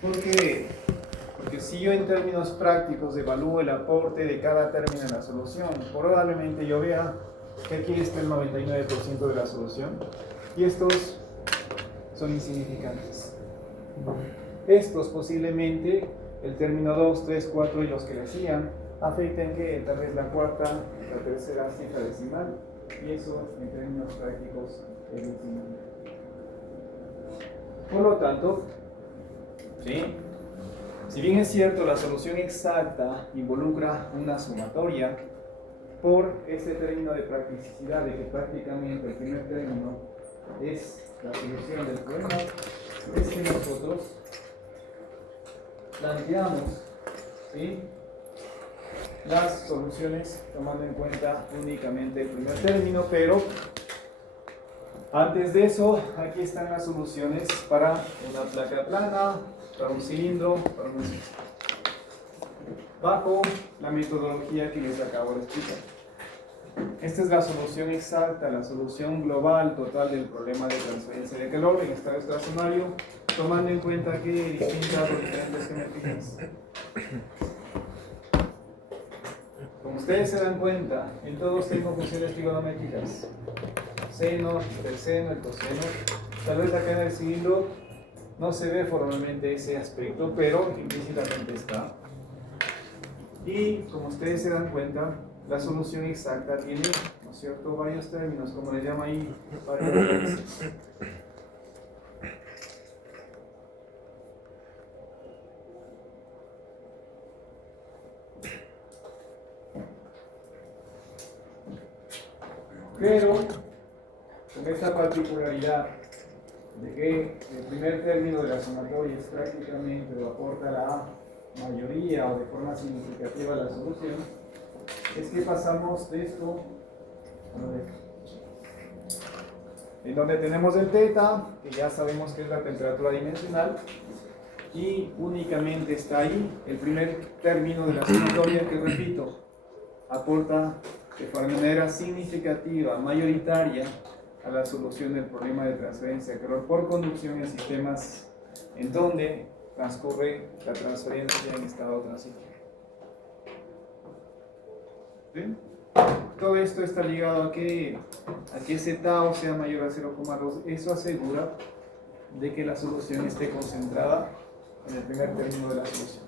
¿Por qué? Porque si yo en términos prácticos evalúo el aporte de cada término en la solución, probablemente yo vea que aquí está el 99% de la solución y estos son insignificantes. Estos posiblemente, el término 2, 3, 4 y los que le sigan, afecten que tal vez la cuarta, la tercera cifra decimal, y eso en términos prácticos es insignificante. Por lo tanto, ¿sí? Si bien es cierto, la solución exacta involucra una sumatoria, por ese término de practicidad de que prácticamente el primer término es la solución del problema, es que nosotros planteamos, ¿sí?, las soluciones tomando en cuenta únicamente el primer término, pero antes de eso, aquí están las soluciones para una placa plana, para un cilindro, para un cilindro, bajo la metodología que les acabo de explicar. Esta es la solución exacta, la solución global total del problema de transferencia de calor en estado estacionario, tomando en cuenta que distintas o diferentes geometrías. Como ustedes se dan cuenta, en todos tengo funciones trigonométricas. Seno, el seno, el coseno. Tal vez acá en el cilindro no se ve formalmente ese aspecto, pero implícitamente está. Y como ustedes se dan cuenta, la solución exacta tiene, ¿no es cierto?, varios términos, como le llama ahí, varios. Pero con esta particularidad de que el primer término de la sumatoria es prácticamente lo aporta la mayoría o de forma significativa la solución, es que pasamos de esto a esto, en donde tenemos el θ, que ya sabemos que es la temperatura dimensional, y únicamente está ahí el primer término de la sumatoria que, repito, aporta de manera significativa, mayoritaria, a la solución del problema de transferencia de calor por conducción en sistemas en donde transcurre la transferencia en estado transitorio. ¿Sí? Todo esto está ligado a que ese tau sea mayor a 0,2. Eso asegura de que la solución esté concentrada en el primer término de la solución.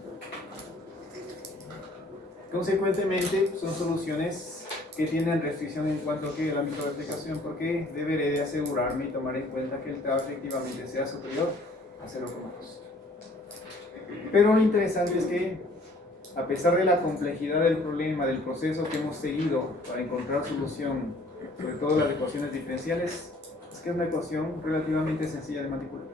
Consecuentemente, son soluciones que tienen restricción en cuanto a el ámbito de aplicación, porque deberé de asegurarme y tomar en cuenta que el tau efectivamente sea superior a 0,2. Pero lo interesante es que, a pesar de la complejidad del problema, del proceso que hemos seguido para encontrar solución, sobre todo las ecuaciones diferenciales, es que es una ecuación relativamente sencilla de manipular.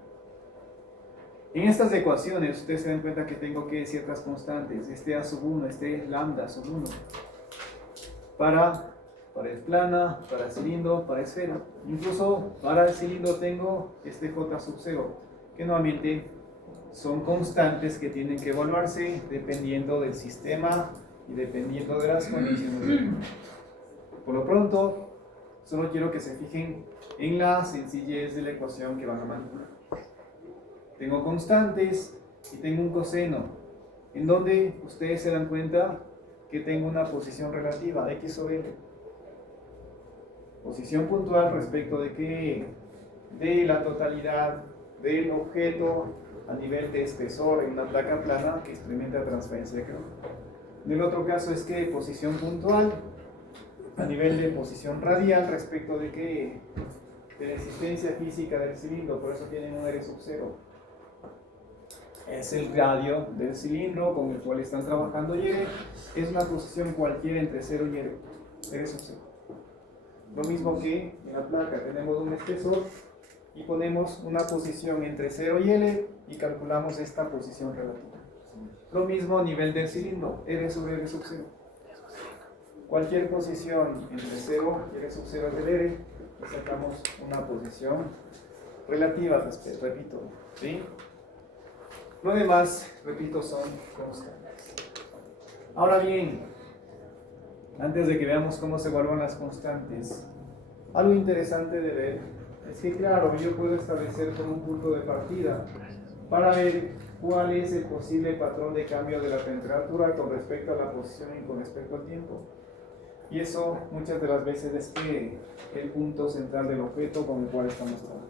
En estas ecuaciones, ustedes se dan cuenta que tengo que ciertas constantes, este A sub 1, este lambda sub 1, para el plana, para el cilindro, para esfera. Incluso para el cilindro tengo este J sub 0, que nuevamente son constantes que tienen que evaluarse dependiendo del sistema y dependiendo de las condiciones. Por lo pronto, solo quiero que se fijen en la sencillez de la ecuación que van a manipular. Tengo constantes y tengo un coseno, en donde ustedes se dan cuenta que tengo una posición relativa, x sobre l. Posición puntual respecto de que de la totalidad del objeto a nivel de espesor en una placa plana que experimenta transferencia de calor. Del otro caso es que posición puntual a nivel de posición radial respecto de que de la existencia física del cilindro, por eso tienen un R sub 0. Es el radio del cilindro con el cual están trabajando y R es una posición cualquiera entre 0 y R, R sub 0. Lo mismo que en la placa tenemos un espesor y ponemos una posición entre 0 y L y calculamos esta posición relativa. Lo mismo a nivel del cilindro, R sobre R sub 0. Cualquier posición entre 0 y R sub 0 del R, y sacamos una posición relativa, repito, ¿sí? Lo demás, repito, son constantes. Ahora bien, antes de que veamos cómo se evalúan las constantes, algo interesante de ver es que, claro, yo puedo establecer como un punto de partida para ver cuál es el posible patrón de cambio de la temperatura con respecto a la posición y con respecto al tiempo. Y eso muchas de las veces es el punto central del objeto con el cual estamos trabajando.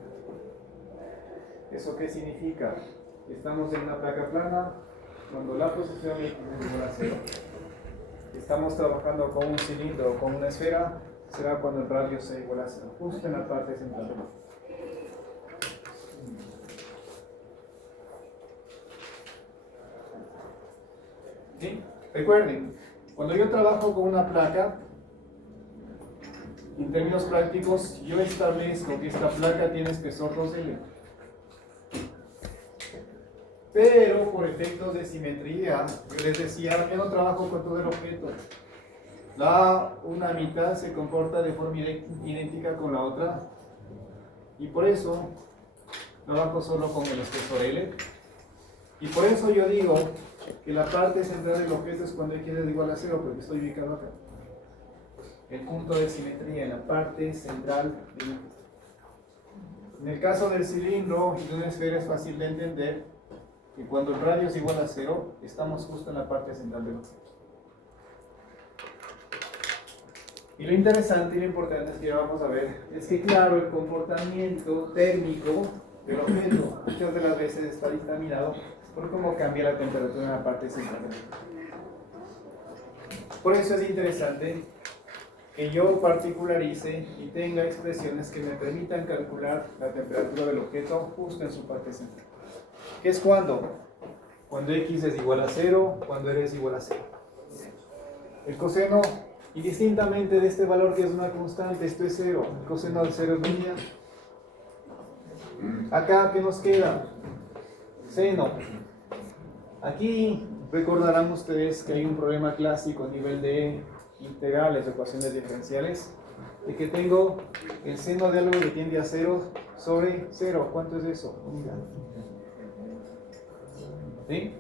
¿Eso qué significa? Estamos en una placa plana cuando la posición X es igual a 0. Estamos trabajando con un cilindro o con una esfera, será cuando el radio sea igual a 0, justo en la parte central del objeto. ¿Sí? Recuerden, cuando yo trabajo con una placa, en términos prácticos, yo establezco que esta placa tiene espesor 2L. Pero por efectos de simetría, yo les decía, yo no trabajo con todo el objeto. Una mitad se comporta de forma idéntica con la otra. Y por eso trabajo solo con el espesor L. Y por eso yo digo que la parte central del objeto es cuando X es igual a 0, porque estoy ubicado acá. El punto de simetría en la parte central del objeto. En el caso del cilindro y de una esfera es fácil de entender que cuando el radio es igual a 0, estamos justo en la parte central del objeto. Y lo interesante y lo importante es que vamos a ver es que, claro, el comportamiento térmico del objeto muchas de las veces está dictaminado por cómo cambia la temperatura en la parte central del objeto. Por eso es interesante que yo particularice y tenga expresiones que me permitan calcular la temperatura del objeto justo en su parte central. ¿Qué es cuando? Cuando X es igual a 0, cuando R es igual a 0. El coseno, indistintamente de este valor que es una constante, esto es 0. El coseno de 0 es lineal. Acá, ¿qué nos queda? Seno. Aquí recordarán ustedes que hay un problema clásico a nivel de integrales de ecuaciones diferenciales, de que tengo el seno de algo que tiende a 0 sobre 0. ¿Cuánto es eso? Unidad. ¿Sí?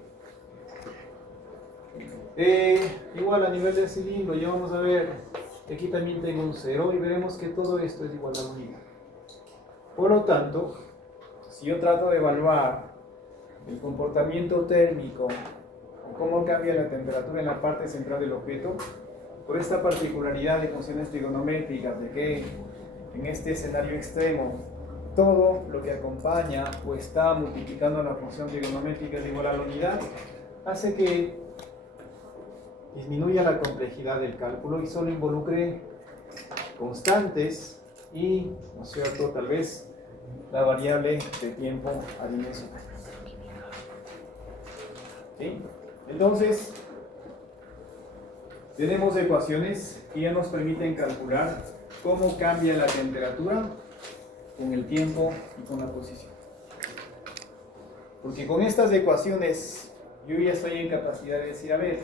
Igual a nivel del cilindro, ya vamos a ver, aquí también tengo un 0 y veremos que todo esto es igual a la unidad. Por lo tanto, si yo trato de evaluar el comportamiento térmico o cómo cambia la temperatura en la parte central del objeto, por esta particularidad de funciones trigonométricas, de que en este escenario extremo todo lo que acompaña o está multiplicando la función trigonométrica es igual a la unidad, hace que disminuya la complejidad del cálculo y solo involucre constantes y, ¿no es cierto?, tal vez la variable de tiempo adimensional. ¿Sí? Entonces, tenemos ecuaciones que ya nos permiten calcular cómo cambia la temperatura con el tiempo y con la posición. Porque con estas ecuaciones yo ya estoy en capacidad de decir, a ver,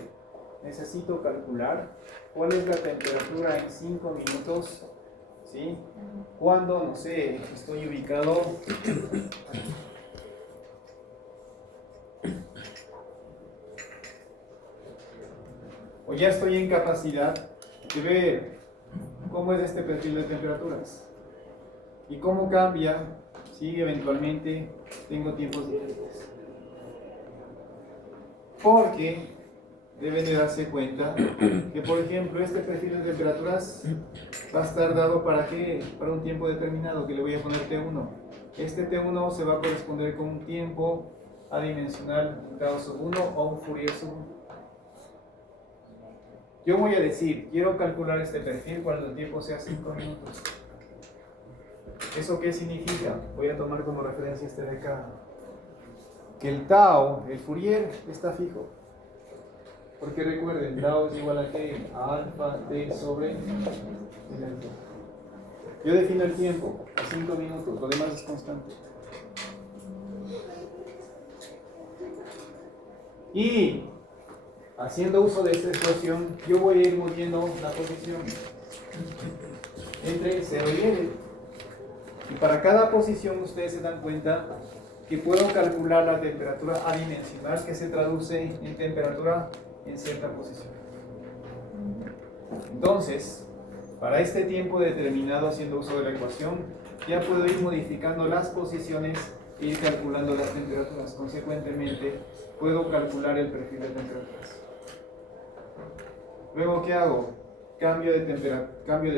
necesito calcular cuál es la temperatura en 5 minutos, ¿sí? Cuando, no sé, estoy ubicado o ya estoy en capacidad de ver cómo es este perfil de temperaturas y cómo cambia si eventualmente tengo tiempos diferentes. Porque deben de darse cuenta que, por ejemplo, este perfil de temperaturas va a estar dado ¿para qué? Para un tiempo determinado, que le voy a poner T1. Este T1 se va a corresponder con un tiempo adimensional dado sub 1 o un Fourier sub 1. Yo voy a decir, quiero calcular este perfil cuando el tiempo sea 5 minutos. ¿Eso qué significa? Voy a tomar como referencia este de acá. Que el tau, el Fourier, está fijo. Porque recuerden, tau es igual a ¿qué? A alfa t sobre el alfa. Yo defino el tiempo a 5 minutos, lo demás es constante. Y haciendo uso de esta expresión, yo voy a ir moviendo la posición entre 0 y L. Y para cada posición ustedes se dan cuenta que puedo calcular la temperatura adimensional que se traduce en temperatura en cierta posición. Entonces, para este tiempo determinado haciendo uso de la ecuación, ya puedo ir modificando las posiciones ir calculando las temperaturas. Consecuentemente, puedo calcular el perfil de temperaturas. Luego, ¿qué hago? Cambio de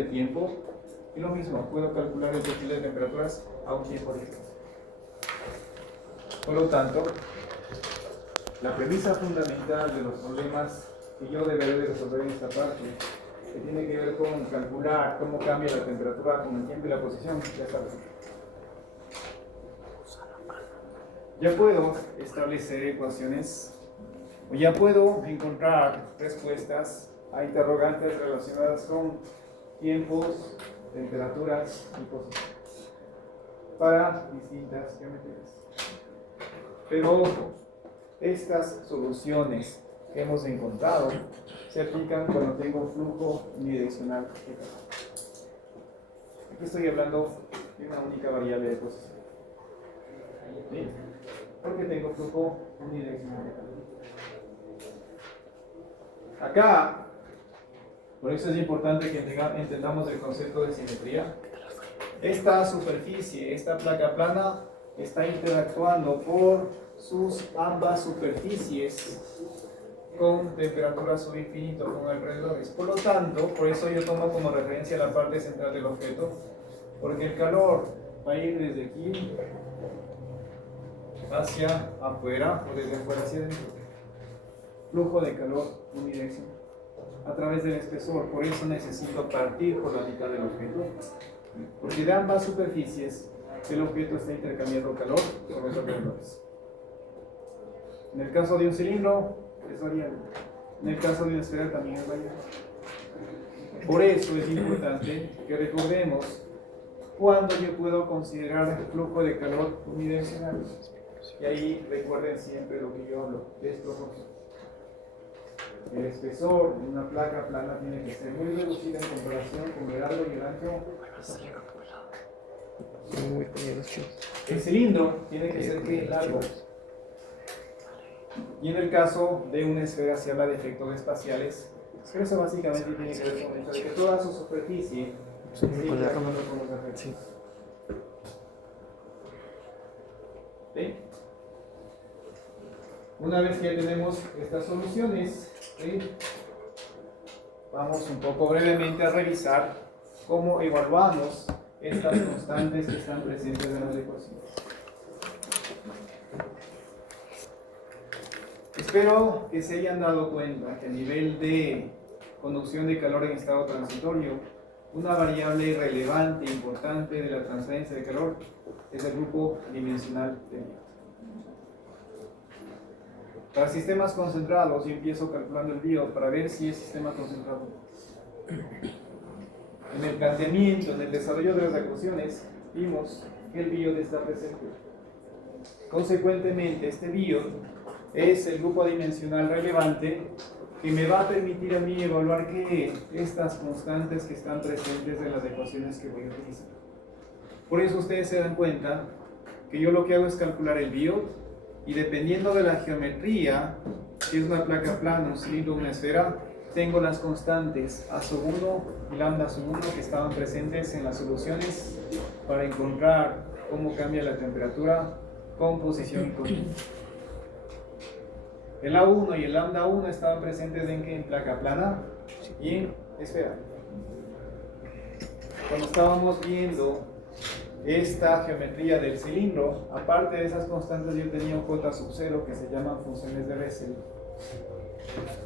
tiempo. Y lo mismo, puedo calcular el perfil de temperaturas a un tiempo diferente. Por lo tanto, la premisa fundamental de los problemas que yo deberé de resolver en esta parte, que tiene que ver con calcular cómo cambia la temperatura con el tiempo y la posición, ya está. Ya puedo establecer ecuaciones, o ya puedo encontrar respuestas a interrogantes relacionadas con tiempos, temperaturas y posiciones para distintas geometrías. Pero ojo, estas soluciones que hemos encontrado se aplican cuando tengo flujo unidireccional de calor. Aquí estoy hablando de una única variable de posición. ¿Sí? Porque tengo flujo unidireccional de calor. Acá, por eso es importante que entendamos el concepto de simetría. Esta superficie, esta placa plana, está interactuando por sus ambas superficies con temperatura subinfinito, con alrededores. Por lo tanto, por eso yo tomo como referencia la parte central del objeto, porque el calor va a ir desde aquí hacia afuera o desde afuera hacia adentro. Flujo de calor unidireccional a través del espesor. Por eso necesito partir por la mitad del objeto, porque de ambas superficies el objeto está intercambiando calor con los alrededores. En el caso de un cilindro es variable, en el caso de una esfera también es variable. Por eso es importante que recordemos cuándo yo puedo considerar el flujo de calor unidireccional. Y ahí recuerden siempre lo que yo hablo, desproporción. El espesor de una placa plana tiene que ser muy reducido en comparación con el largo y el ancho. El cilindro tiene que ser que largo. Y en el caso de una esfera se habla de efectos espaciales, pero eso básicamente tiene que ver con el hecho de que toda su superficie esté interactuando con los efectos. ¿Sí? Una vez que ya tenemos estas soluciones, ¿sí?, vamos un poco brevemente a revisar cómo evaluamos estas constantes que están presentes en las ecuaciones. Espero que se hayan dado cuenta que a nivel de conducción de calor en estado transitorio, una variable relevante e importante de la transferencia de calor es el grupo dimensional de Biot. Para sistemas concentrados, yo empiezo calculando el Biot para ver si es sistema concentrado. En el planteamiento, en el desarrollo de las ecuaciones, vimos que el Biot está presente. Consecuentemente, este Biot es el grupo dimensional relevante que me va a permitir a mí evaluar que estas constantes que están presentes en las ecuaciones que voy a utilizar. Por eso ustedes se dan cuenta que yo lo que hago es calcular el Biot, y dependiendo de la geometría, si es una placa plana, un cilindro o una esfera, tengo las constantes A sub 1 y lambda sub 1 que estaban presentes en las soluciones para encontrar cómo cambia la temperatura, composición y conjunto. El A1 y el lambda 1 estaban presentes en placa plana y en esfera. Cuando estábamos viendo esta geometría del cilindro, aparte de esas constantes, yo tenía un J sub 0 que se llaman funciones de Bessel,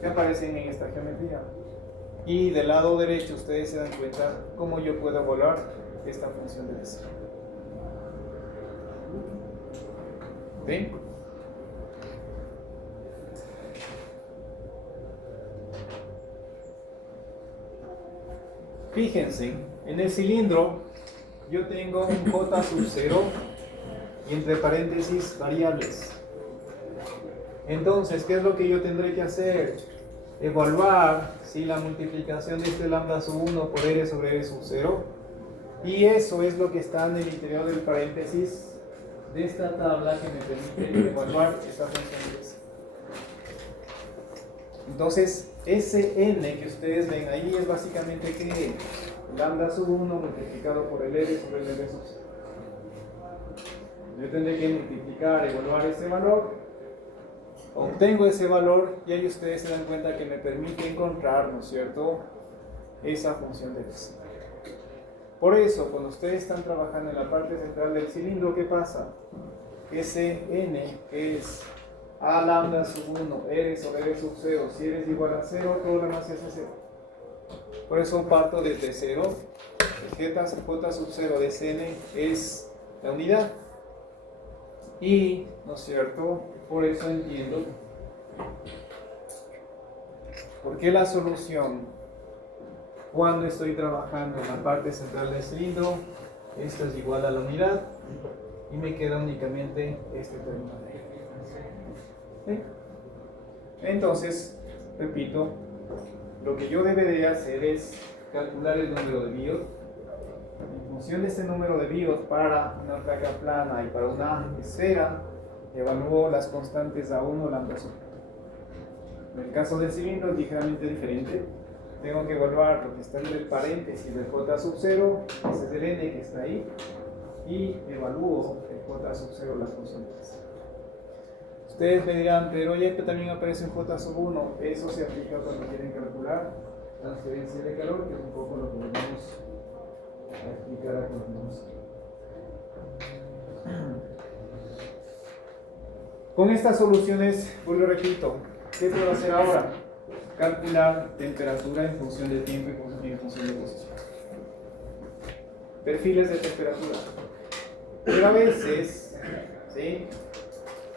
que aparecen en esta geometría. Y del lado derecho ustedes se dan cuenta cómo yo puedo evaluar esta función de Bessel. ¿Ven? Fíjense, en el cilindro yo tengo un J sub 0 y entre paréntesis variables. Entonces, ¿qué es lo que yo tendré que hacer? Evaluar si la multiplicación de este lambda sub 1 por R sobre R sub 0, y eso es lo que está en el interior del paréntesis de esta tabla que me permite evaluar esta función de S. Entonces, ese n que ustedes ven ahí es básicamente que lambda sub 1 multiplicado por el R sobre el R sub 0. Yo tendré que multiplicar, evaluar ese valor, obtengo ese valor y ahí ustedes se dan cuenta que me permite encontrar, ¿no es cierto?, esa función de S. Por eso, cuando ustedes están trabajando en la parte central del cilindro, ¿qué pasa? Ese n es a lambda sub 1, r sobre r sub 0. Si r es igual a 0, todo lo demás se hace 0. Por eso parto desde 0. J sub 0 de Cn es la unidad. Y, ¿no es cierto?, por eso entiendo por qué la solución, cuando estoy trabajando en la parte central del cilindro, esto es igual a la unidad y me queda únicamente este término de ahí. ¿Sí? Entonces, repito, lo que yo debería hacer es calcular el número de Biot. En función de este número de Biot para una placa plana y para una esfera, evalúo las constantes A1, lambda sub. En el caso del cilindro es ligeramente diferente. Tengo que evaluar lo que está en el paréntesis del J sub 0, ese es el n que está ahí, y evalúo el J sub 0, las constantes. Ustedes me dirán, pero oye, también aparece un J sub 1. Eso se aplica cuando quieren calcular transferencia de calor, que es un poco lo que vamos a explicar a continuación. Con estas soluciones, vuelvo y repito, ¿qué puedo hacer ahora? Calcular temperatura en función de tiempo y en función de posición. Perfiles de temperatura. Pero a veces, ¿sí?,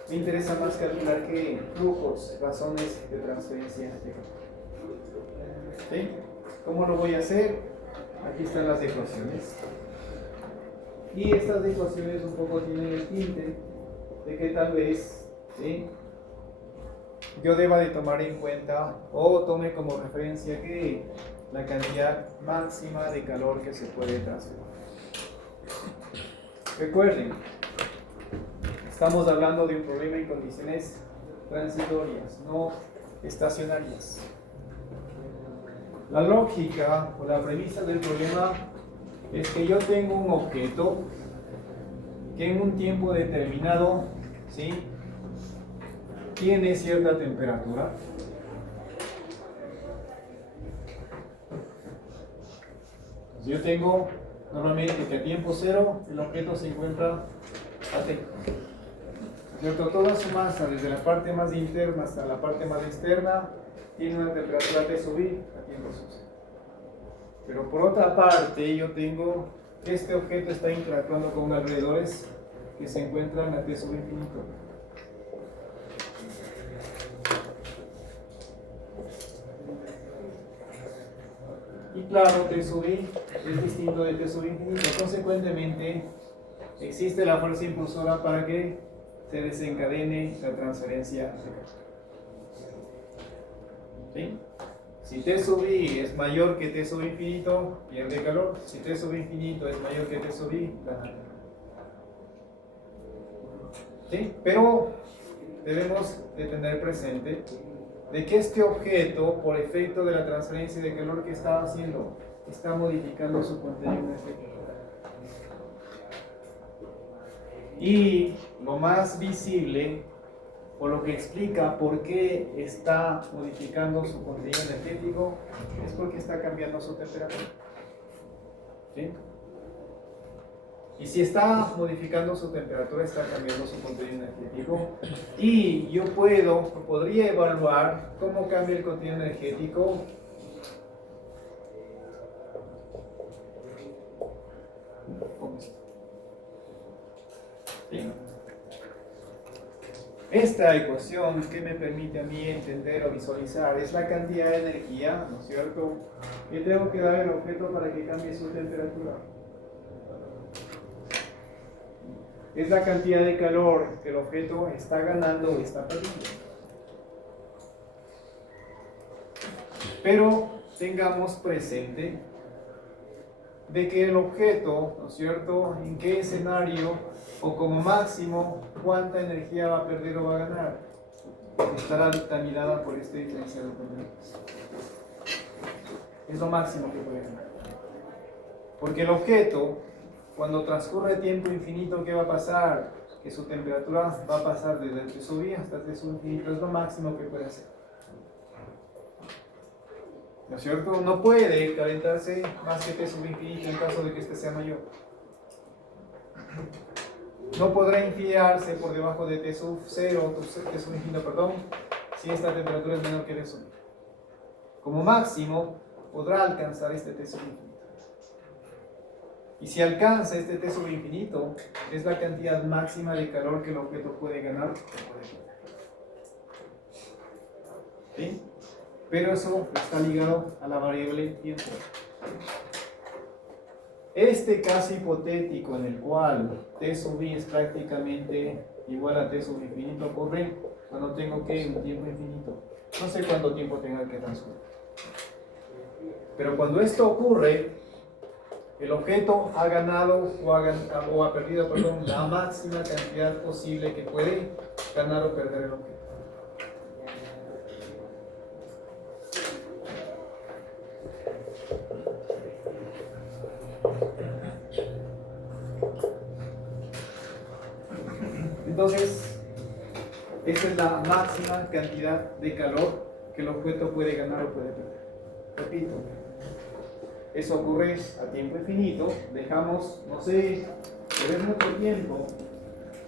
me interesa más calcular que flujos, razones de transferencia de calor. ¿Sí? ¿Cómo lo voy a hacer? Aquí están las ecuaciones. Y estas ecuaciones un poco tienen el tinte de que tal vez, ¿sí?, yo deba de tomar en cuenta o tome como referencia que la cantidad máxima de calor que se puede transferir. Recuerden, estamos hablando de un problema en condiciones transitorias, no estacionarias. La lógica o la premisa del problema es que yo tengo un objeto que en un tiempo determinado, ¿sí?, tiene cierta temperatura. Yo tengo normalmente que a tiempo cero el objeto se encuentra a T. ¿Cierto? Toda su masa, desde la parte más interna hasta la parte más externa, tiene una temperatura T sub I a tiempo sub cero. Pero por otra parte, yo tengo que este objeto está interactuando con alrededores que se encuentran a T sub infinito. Y claro, T sub I es distinto de T sub infinito. Consecuentemente, existe la fuerza impulsora para que se desencadene la transferencia de calor. ¿Sí? Si T sub I es mayor que T sub infinito, pierde calor. Si T sub infinito es mayor que T sub I, gana calor. ¿Sí? Pero debemos de tener presente de que este objeto, por efecto de la transferencia de calor que está haciendo, está modificando su contenido energético. Y lo más visible, o lo que explica por qué está modificando su contenido energético, es porque está cambiando su temperatura. ¿Sí? Y si está modificando su temperatura, está cambiando su contenido energético. Y yo podría evaluar cómo cambia el contenido energético con esto. ¿Sí? Esta ecuación que me permite a mí entender o visualizar es la cantidad de energía, ¿no es cierto?, que tengo que dar al objeto para que cambie su temperatura. Es la cantidad de calor que el objeto está ganando o está perdiendo. Pero tengamos presente de que el objeto, ¿no es cierto?, en qué escenario o como máximo cuánta energía va a perder o va a ganar, estará determinada por este diferencial de componentes. Es lo máximo que puede ganar. Porque el objeto, cuando transcurre tiempo infinito, ¿qué va a pasar? que su temperatura va a pasar desde T sub i hasta T sub infinito, es lo máximo que puede hacer. ¿No es cierto? No puede calentarse más que T sub infinito en caso de que este sea mayor. No podrá enfriarse por debajo de T sub 0, T sub infinito, perdón, si esta temperatura es menor que T sub. Como máximo, podrá alcanzar este T sub infinito. Y si alcanza este T sub infinito, es la cantidad máxima de calor que el objeto puede ganar o puede perder. ¿Sí? Pero eso está ligado a la variable tiempo. Este caso hipotético en el cual T sub i es prácticamente igual a T sub infinito ocurre cuando tengo que un tiempo infinito. No sé cuánto tiempo tenga que transcurrir. Pero cuando esto ocurre, el objeto ha ganado o ha perdido, perdón, la máxima cantidad posible que puede ganar o perder el objeto. Entonces, esta es la máxima cantidad de calor que el objeto puede ganar o puede perder. Repito, eso ocurre a tiempo infinito, dejamos, no sé, perder mucho tiempo,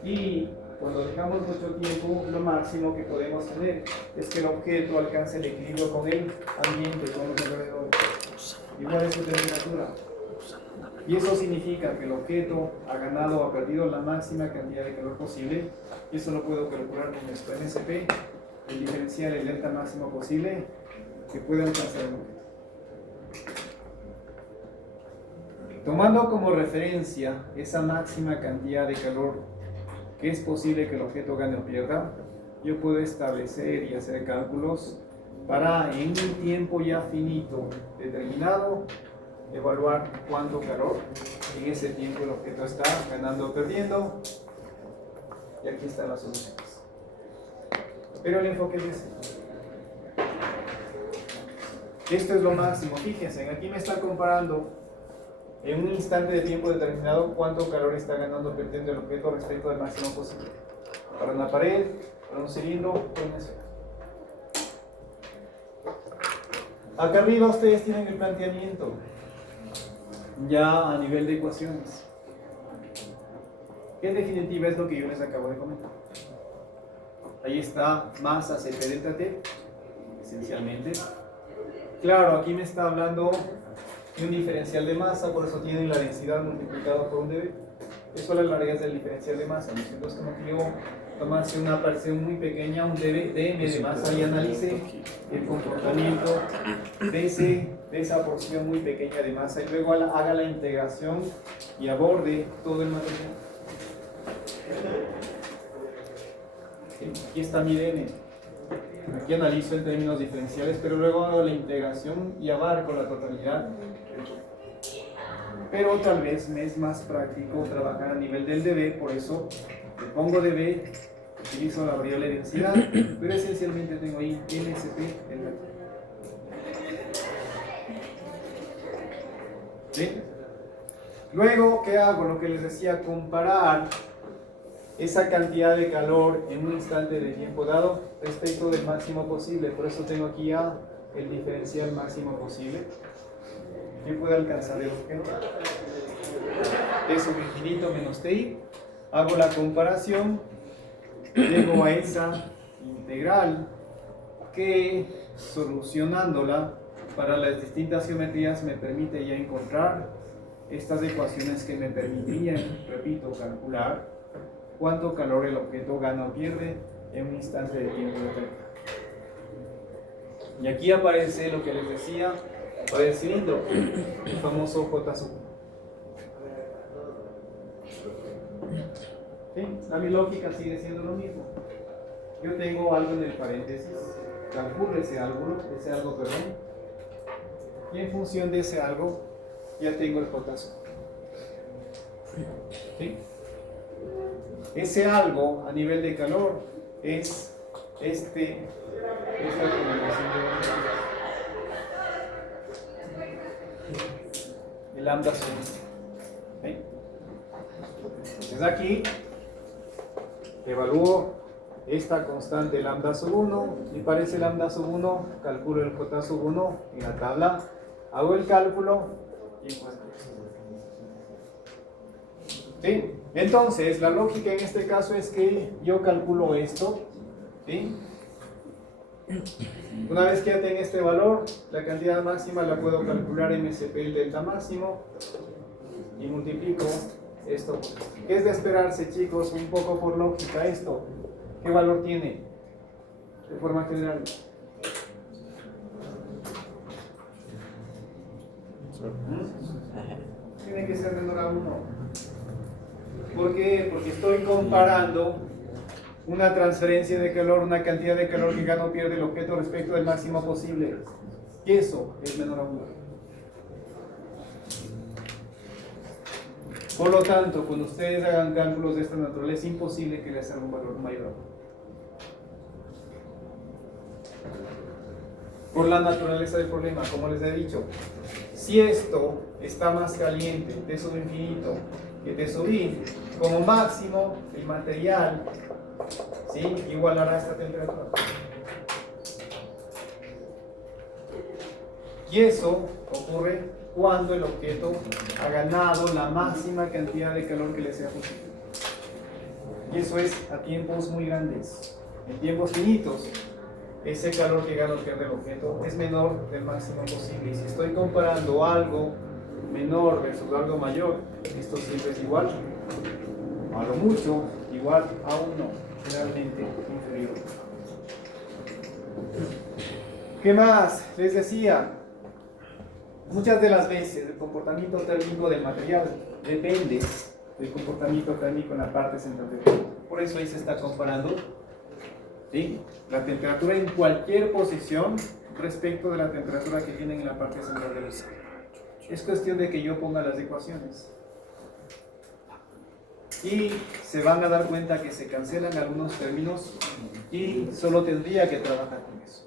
y cuando dejamos mucho tiempo, lo máximo que podemos tener es que el objeto alcance el equilibrio con el ambiente, con los alrededores. Igual es su temperatura. Y eso significa que el objeto ha ganado o ha perdido la máxima cantidad de calor posible, y eso lo puedo calcular con nuestro MSP, el diferencial, el delta máximo posible que puede alcanzar el objeto. Tomando como referencia esa máxima cantidad de calor que es posible que el objeto gane o pierda, yo puedo establecer y hacer cálculos para, en un tiempo ya finito determinado, evaluar cuánto calor en ese tiempo el objeto está ganando o perdiendo, y aquí están las soluciones. Pero el enfoque es ese. Esto es lo máximo. Fíjense, aquí me está comparando en un instante de tiempo determinado cuánto calor está ganando o perdiendo el objeto respecto al máximo posible. Para una pared, para un cilindro, para una esfera. Acá arriba ustedes tienen el planteamiento, ya a nivel de ecuaciones, que en definitiva es lo que yo les acabo de comentar. Ahí está masa Cp delta T, esencialmente. Claro, aquí me está hablando de un diferencial de masa, por eso tienen la densidad multiplicada por un dB. Eso es la raíz del diferencial de masa. Entonces, como que yo tomarse una parcial muy pequeña, un dB, dm de masa, y analice el comportamiento de esa porción muy pequeña de masa, y luego haga la integración y aborde todo el material. Aquí está mi dm. Aquí analizo en términos diferenciales, pero luego hago la integración y abarco la totalidad. Pero tal vez me es más práctico trabajar a nivel del dB, por eso le pongo dB, utilizo la variable densidad, pero esencialmente tengo ahí MSP en la. ¿Sí? Luego, ¿qué hago? Lo que les decía, comparar esa cantidad de calor en un instante de tiempo dado respecto del máximo posible. Por eso tengo aquí ya el diferencial máximo posible que puede alcanzar el objeto. T sub infinito menos Ti. Hago la comparación, llego a esa integral que, solucionándola para las distintas geometrías, me permite ya encontrar estas ecuaciones que me permitirían, repito, calcular cuánto calor el objeto gana o pierde en un instante de tiempo determinado. Y aquí aparece lo que les decía para el cilindro, el famoso J sub. ¿Sí? Mi lógica sigue siendo lo mismo. Yo tengo algo en el paréntesis, calculo ese algo, y en función de ese algo ya tengo el J sub. ¿Sí? Ese algo a nivel de calor es esta combinación de lambda sub. ¿Sí? Entonces aquí Evalúo esta constante lambda sub 1 y para ese lambda sub 1 calculo el j sub 1 en la tabla, hago el cálculo y pues ¿sí? Entonces la lógica en este caso es que yo calculo esto, ¿sí? Una vez que ya tenga este valor, la cantidad máxima la puedo calcular en MSP el delta máximo y multiplico esto por esto. ¿Qué es de esperarse, chicos? Un poco por lógica esto. ¿Qué valor tiene? De forma general. Tiene que ser menor a 1. ¿Por qué? Porque estoy comparando una transferencia de calor, una cantidad de calor que gana o pierde el objeto respecto del máximo posible. Y eso es menor a 1. Por lo tanto, cuando ustedes hagan cálculos de esta naturaleza, es imposible que les salga un valor mayor. Por la naturaleza del problema, como les he dicho, si esto está más caliente, T sub infinito, que T sub I, como máximo el material, ¿sí?, igualará esta temperatura. Y eso ocurre cuando el objeto ha ganado la máxima cantidad de calor que le sea posible. Y eso es a tiempos muy grandes. En tiempos finitos, ese calor que gana o pierde el objeto es menor del máximo posible. Y si estoy comparando algo menor versus algo mayor, esto siempre es igual, a lo mucho, igual a 1, generalmente inferior. ¿Qué más? Les decía, muchas de las veces el comportamiento térmico del material depende del comportamiento térmico en la parte central del objeto. Por eso ahí se está comparando, ¿sí?, la temperatura en cualquier posición respecto de la temperatura que tienen en la parte central del objeto. Es cuestión de que yo ponga las ecuaciones. Y se van a dar cuenta que se cancelan algunos términos y solo tendría que trabajar con eso.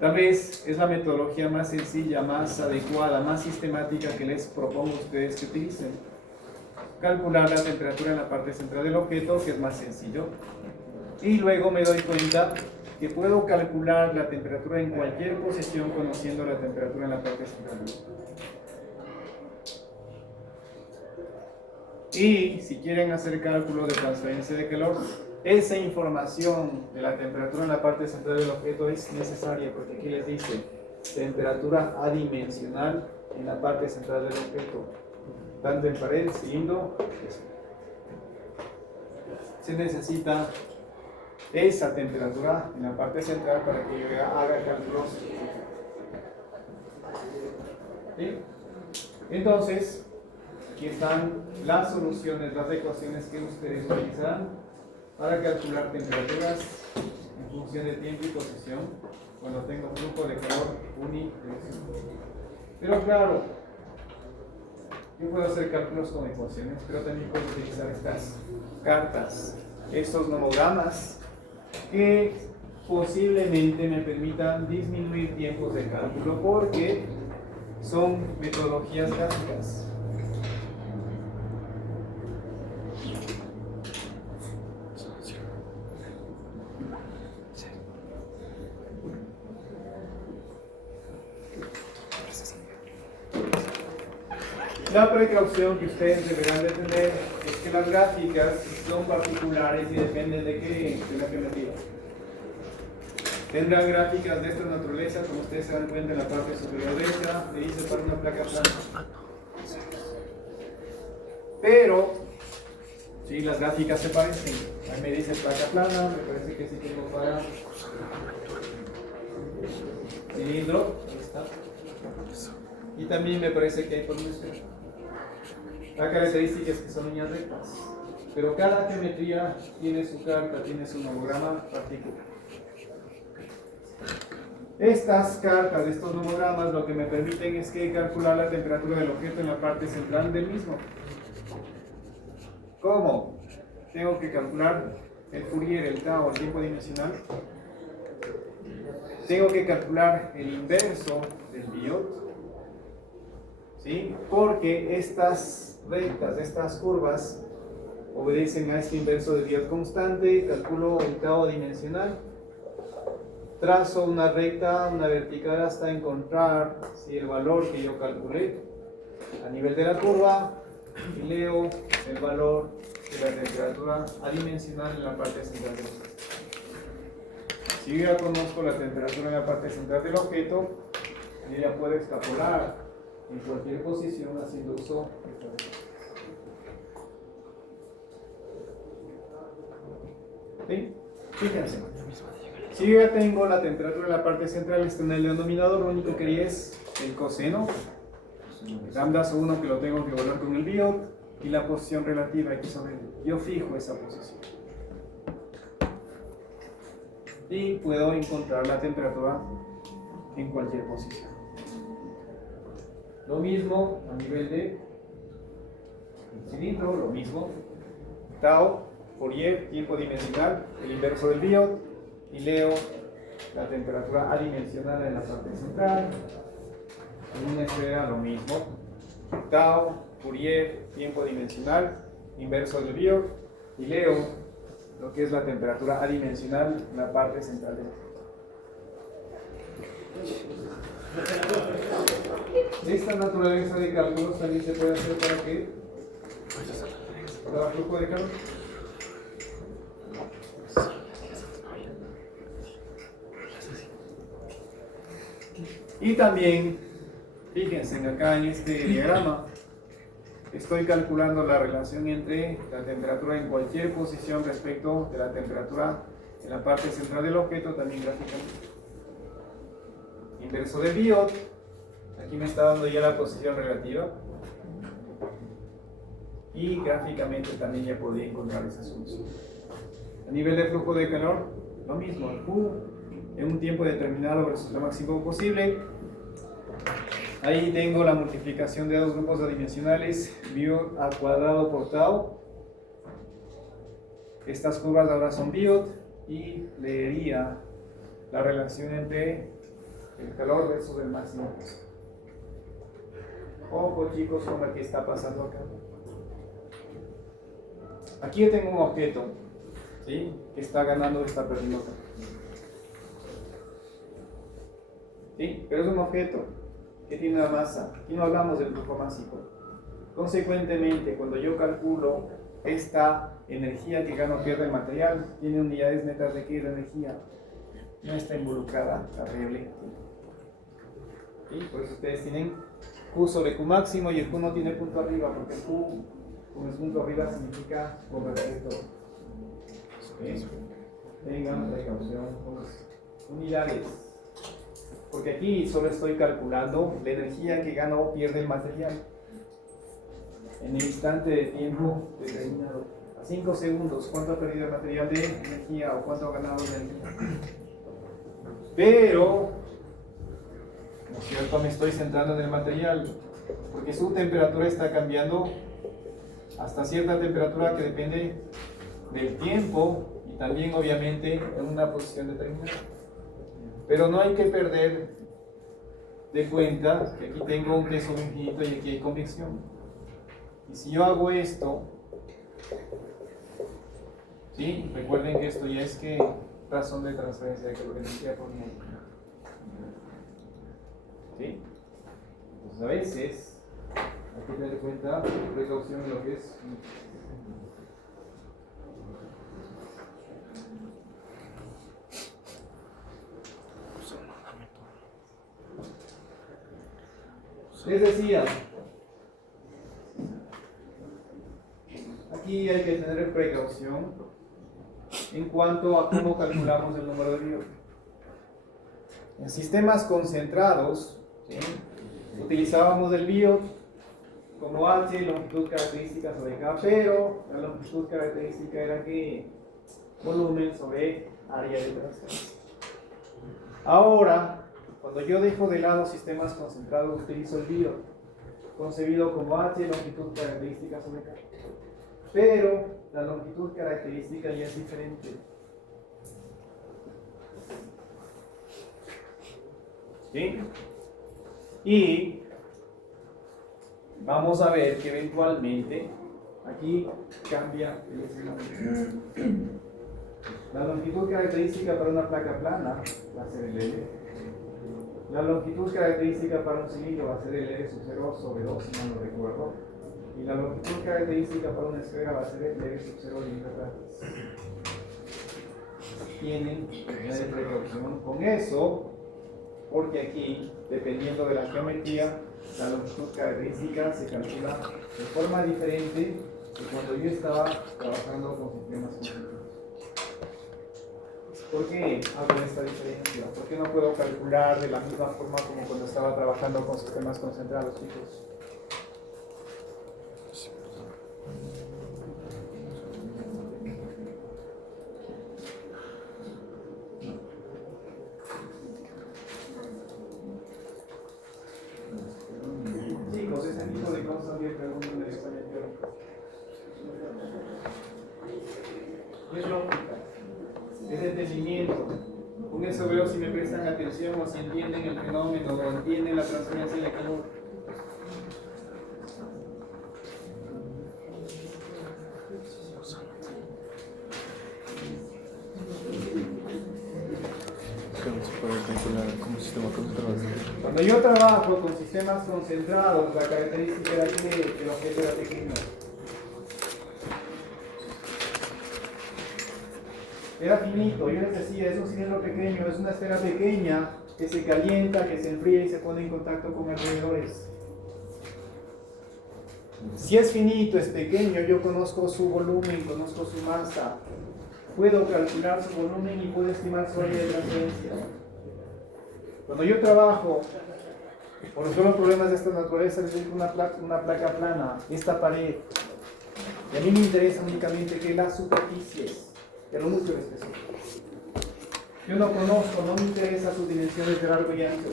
Tal vez es la metodología más sencilla, más adecuada, más sistemática que les propongo a ustedes que utilicen. Calcular la temperatura en la parte central del objeto, que es más sencillo. Y luego me doy cuenta que puedo calcular la temperatura en cualquier posición conociendo la temperatura en la parte central del objeto. Y si quieren hacer cálculo de transferencia de calor, esa información de la temperatura en la parte central del objeto es necesaria, porque aquí les dice temperatura adimensional en la parte central del objeto, tanto en pared, cilindro. Se necesita esa temperatura en la parte central para que yo haga cálculos. ¿Sí? Entonces, aquí están las soluciones, las ecuaciones que ustedes utilizarán para calcular temperaturas en función de tiempo y posición cuando tengo flujo de calor unidireccional. Pero claro, yo puedo hacer cálculos con ecuaciones, pero también puedo utilizar estas cartas, estos nomogramas que posiblemente me permitan disminuir tiempos de cálculo porque son metodologías gráficas. La precaución que ustedes deberán de tener es que las gráficas son particulares y dependen de qué, de la geometría. Tendrán gráficas de esta naturaleza, como ustedes se dan cuenta en la parte superior derecha, le dice para una placa plana. Pero, sí, las gráficas se parecen. Ahí me dice placa plana, me parece que sí tengo para cilindro, ahí está. Y también me parece que hay por un espejo. La característica es que son líneas rectas, pero cada geometría tiene su carta, tiene su nomograma particular. Estas cartas de estos nomogramas lo que me permiten es que calcular la temperatura del objeto en la parte central del mismo. ¿Cómo? Tengo que calcular el Fourier, el tau, el tiempo dimensional. Tengo que calcular el inverso del Biot, ¿sí? Porque estas rectas, estas curvas, obedecen a este inverso de Biot constante. Calculo el tau dimensional. Trazo una recta, una vertical hasta encontrar si el valor que yo calculé a nivel de la curva y leo el valor de la temperatura adimensional en la parte central del objeto. Si yo ya conozco la temperatura en la parte central del objeto, yo ya puedo extrapolar en cualquier posición haciendo uso de esta recta. ¿Sí? Fíjense. Si yo ya tengo la temperatura en la parte central, está en el denominador, lo único que haría es el coseno, lambda 1 que lo tengo que evaluar con el Biot, y la posición relativa X sobre L. Yo fijo esa posición. Y puedo encontrar la temperatura en cualquier posición. Lo mismo a nivel de cilindro, lo mismo. Tau, Fourier, tiempo dimensional, el inverso del Biot. Y leo la temperatura adimensional en la parte central. En una esfera lo mismo. Tau, Fourier, tiempo dimensional, inverso del Biot. Y leo lo que es la temperatura adimensional en la parte central del objeto. Esta naturaleza de cálculos también se puede hacer para que cada flujo de calor. Y también, fíjense acá en este diagrama, estoy calculando la relación entre la temperatura en cualquier posición respecto de la temperatura en la parte central del objeto, también gráficamente. Inverso de Biot, aquí me está dando ya la posición relativa. Y gráficamente también ya podría encontrar esa solución. A nivel de flujo de calor, lo mismo, el Q en un tiempo determinado versus lo máximo posible. Ahí tengo la multiplicación de dos grupos adimensionales, Biot al cuadrado por tau. Estas curvas ahora son Biot y leería la relación entre el calor versus el máximo. Ojo chicos con lo que está pasando acá. Aquí yo tengo un objeto, ¿sí?, que está ganando o está perdiendo acá. ¿Sí? Pero es un objeto que tiene una masa. Aquí no hablamos del flujo másico. Consecuentemente, cuando yo calculo esta energía que gana o pierde el material, tiene unidades netas de qué, de energía. No está involucrada la variable. ¿Sí? Por eso ustedes tienen Q sobre Q máximo y el Q no tiene punto arriba, porque el Q con el punto arriba significa convertir todo. ¿Sí? Tengan precaución con las unidades. Porque aquí solo estoy calculando la energía que gana o pierde el material en el instante de tiempo determinado. A 5 segundos, ¿cuánto ha perdido el material de energía o cuánto ha ganado de energía? Pero, ¿no es cierto?, me estoy centrando en el material, porque su temperatura está cambiando hasta cierta temperatura que depende del tiempo y también obviamente en una posición determinada. Pero no hay que perder de cuenta que aquí tengo un peso infinito y aquí hay convección. Y si yo hago esto, ¿sí?, recuerden que esto ya es que razón de transferencia de calor y energía por mol. ¿Sí? Entonces a veces hay que tener en cuenta precaución en lo que es. Les decía, aquí hay que tener precaución en cuanto a cómo calculamos el número de Biot. En sistemas concentrados, ¿sí?, utilizábamos el Biot como H, longitud característica sobre K, pero la longitud característica era que volumen sobre área de transferencia. Ahora, cuando yo dejo de lado sistemas concentrados, utilizo el Biot, concebido como H, longitud característica sobre K. Pero la longitud característica ya es diferente. ¿Sí? Y vamos a ver que eventualmente Aquí cambia el escenario. La longitud característica para una placa plana va a ser el L. La longitud característica para un cilindro va a ser el R sub 0 sobre 2, si no lo recuerdo. Y la longitud característica para una esfera va a ser el R sub 0 dividido por 3. Tienen que tener precaución con eso, porque aquí, dependiendo de la geometría, la longitud característica se calcula de forma diferente que cuando yo estaba trabajando con sistemas concentrados. ¿Por qué hago esta diferencia? ¿Por qué no puedo calcular de la misma forma como cuando estaba trabajando con sistemas concentrados, chicos? Chicos, ese tipo de cosas bien preguntan en el examen teórico. Es lógica, es entendimiento. Con eso veo si me prestan atención o si entienden el fenómeno o entienden la transferencia de calor. Cuando yo trabajo con sistemas concentrados, la característica era que el objeto era pequeño. Era finito, yo les decía, es un cilindro pequeño, es una esfera pequeña que se calienta, que se enfría y se pone en contacto con alrededores. Si es finito, es pequeño, yo conozco su volumen, conozco su masa, puedo calcular su volumen y puedo estimar su área de transferencia. Cuando yo trabajo por resolver problemas de esta naturaleza, les digo una placa plana, esta pared, y a mí me interesa únicamente que las superficies, pero mucho el espesor. Yo no conozco, no me interesa sus dimensiones de largo y ancho,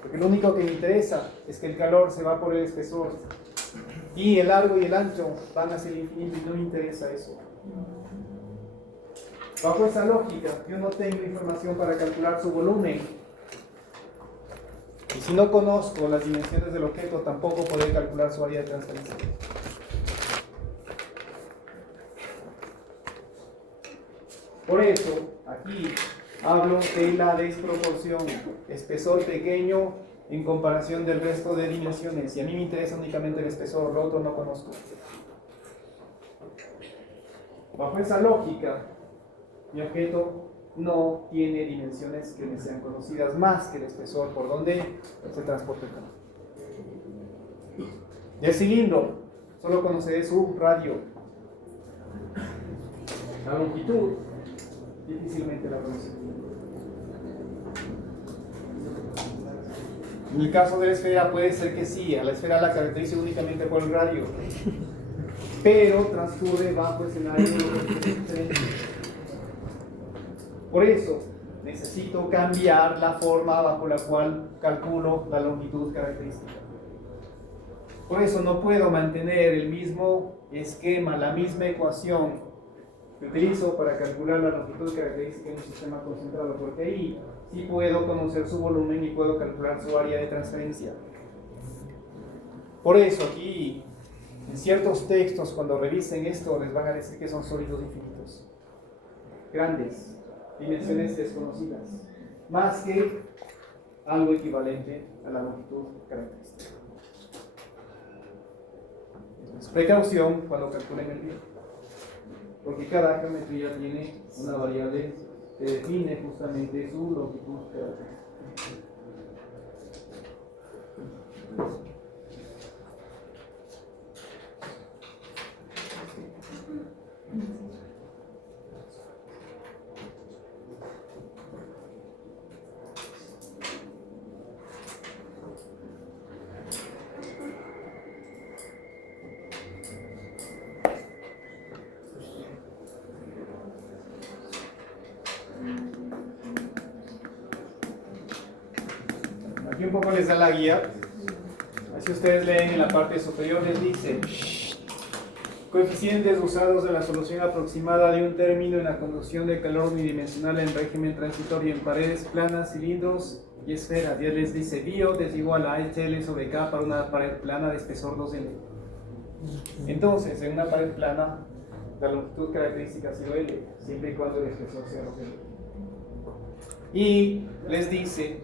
porque lo único que me interesa es que el calor se va por el espesor y el largo y el ancho van hacia el infinito y no me interesa eso. Bajo esa lógica, yo no tengo información para calcular su volumen. Y si no conozco las dimensiones del objeto, tampoco podré calcular su área de transferencia. Por eso, aquí hablo de la desproporción, espesor pequeño en comparación del resto de dimensiones. Y a mí me interesa únicamente el espesor, lo otro no conozco. Bajo esa lógica, mi objeto no tiene dimensiones que me sean conocidas más que el espesor por donde se transporta el calor. Y el cilindro, solo conoceré su radio. La longitud, difícilmente la conoceré. En el caso de la esfera puede ser que sí, a la esfera la caracterizo únicamente por el radio, pero transcurre bajo escenarios diferentes. Por eso necesito cambiar la forma bajo la cual calculo la longitud característica. Por eso no puedo mantener el mismo esquema, la misma ecuación que utilizo para calcular la longitud característica en un sistema concentrado, porque ahí sí puedo conocer su volumen y puedo calcular su área de transferencia. Por eso aquí, en ciertos textos, cuando revisen esto, les van a decir que son sólidos infinitos, grandes, dimensiones desconocidas, más que algo equivalente a la longitud característica. Entonces, precaución cuando calculen el tiempo, porque cada geometría tiene una variable que define justamente su longitud característica. Aquí un poco les da la guía. Así ustedes leen en la parte superior, les dice coeficientes usados en la solución aproximada de un término en la conducción de calor unidimensional en régimen transitorio en paredes planas, cilindros y esferas. Ya les dice bio es igual a HL sobre K para una pared plana de espesor 2L. Entonces, en una pared plana, la longitud característica ha sido L, siempre y cuando el espesor sea lo que es. Y les dice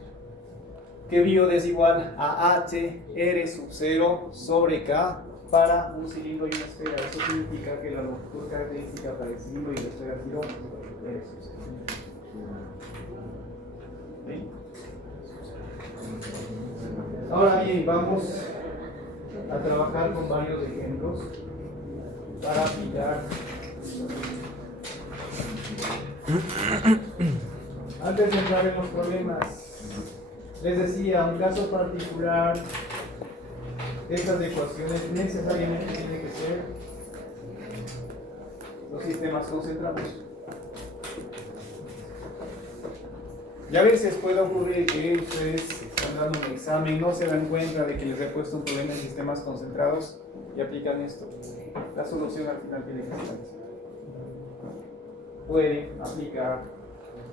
que biod es igual a H R sub 0 sobre K para un cilindro y una esfera. Eso significa que la longitud característica para el cilindro y la esfera ha sido R sub 0. ¿Sí? Ahora bien, vamos a trabajar con varios ejemplos para aplicar. Antes de entrar en los problemas, les decía, un caso particular, estas ecuaciones necesariamente tienen que ser los sistemas concentrados. Y a veces puede ocurrir que ustedes están dando un examen, no se dan cuenta de que les he puesto un problema en sistemas concentrados y aplican esto. La solución al final tiene que ser así. Pueden aplicar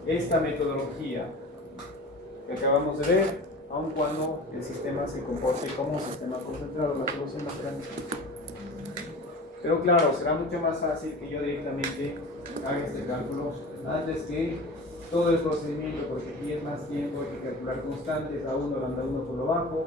esta metodología que acabamos de ver, aun cuando el sistema se comporte como un sistema concentrado, la solución no será distinta. Pero claro, será mucho más fácil que yo directamente haga este cálculo antes que todo el procedimiento, porque aquí es más tiempo, hay que calcular constantes, A1, lambda 1 por lo bajo.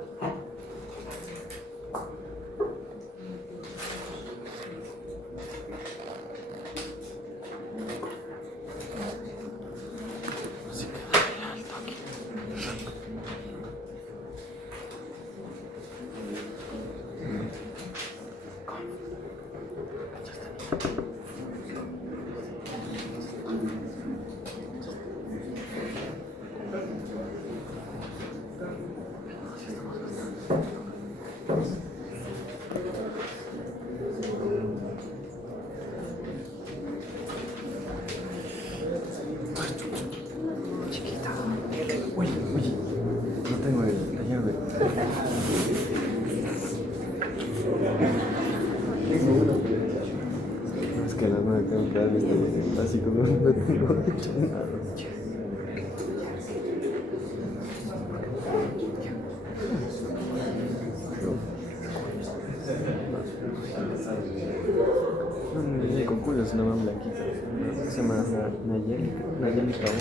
Así como no tengo hecho nada. No, con culo es una más blanquita. Se llama Nayeli. Nayeli Cabo.